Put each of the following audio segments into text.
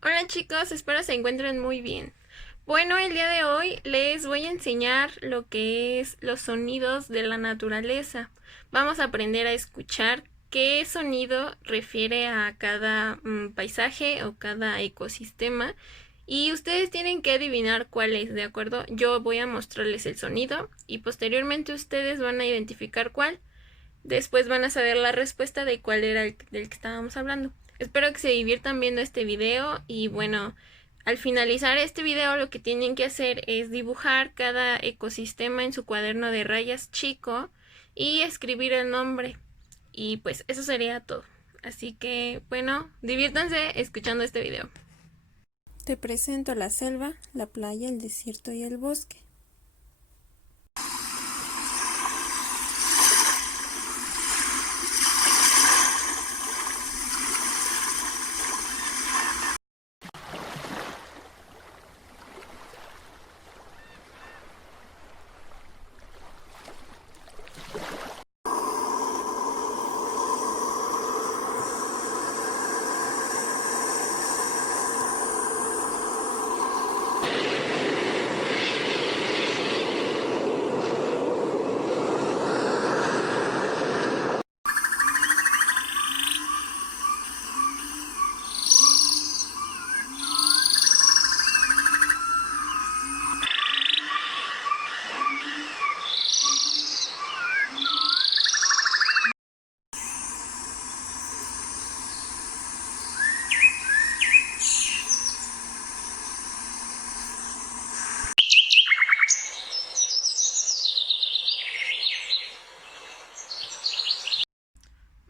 Hola chicos, espero se encuentren muy bien. Bueno, el día de hoy les voy a enseñar lo que es los sonidos de la naturaleza. Vamos a aprender a escuchar qué sonido refiere a cada paisaje o cada ecosistema y ustedes tienen que adivinar cuál es, ¿de acuerdo? Yo voy a mostrarles el sonido y posteriormente ustedes van a identificar cuál. Después van a saber la respuesta de cuál era del que estábamos hablando. Espero que se diviertan viendo este video y bueno, al finalizar este video lo que tienen que hacer es dibujar cada ecosistema en su cuaderno de rayas chico y escribir el nombre. Y pues eso sería todo. Así que bueno, diviértanse escuchando este video. Te presento la selva, la playa, el desierto y el bosque.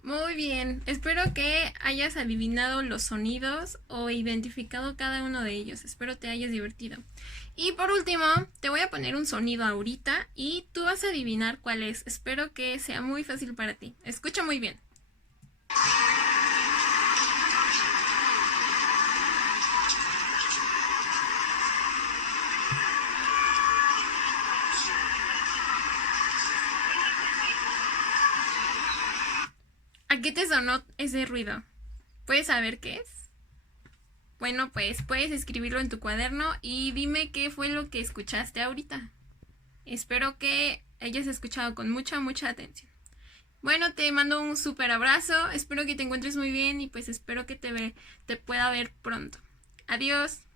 Muy bien, espero que hayas adivinado los sonidos o identificado cada uno de ellos. Espero te hayas divertido. Y por último, te voy a poner un sonido ahorita y tú vas a adivinar cuál es. Espero que sea muy fácil para ti. Escucha muy bien. ¿A qué te sonó ese ruido? ¿Puedes saber qué es? Bueno, pues puedes escribirlo en tu cuaderno y dime qué fue lo que escuchaste ahorita. Espero que hayas escuchado con mucha atención. Bueno, te mando un súper abrazo, espero que te encuentres muy bien y pues espero que te pueda ver pronto. Adiós.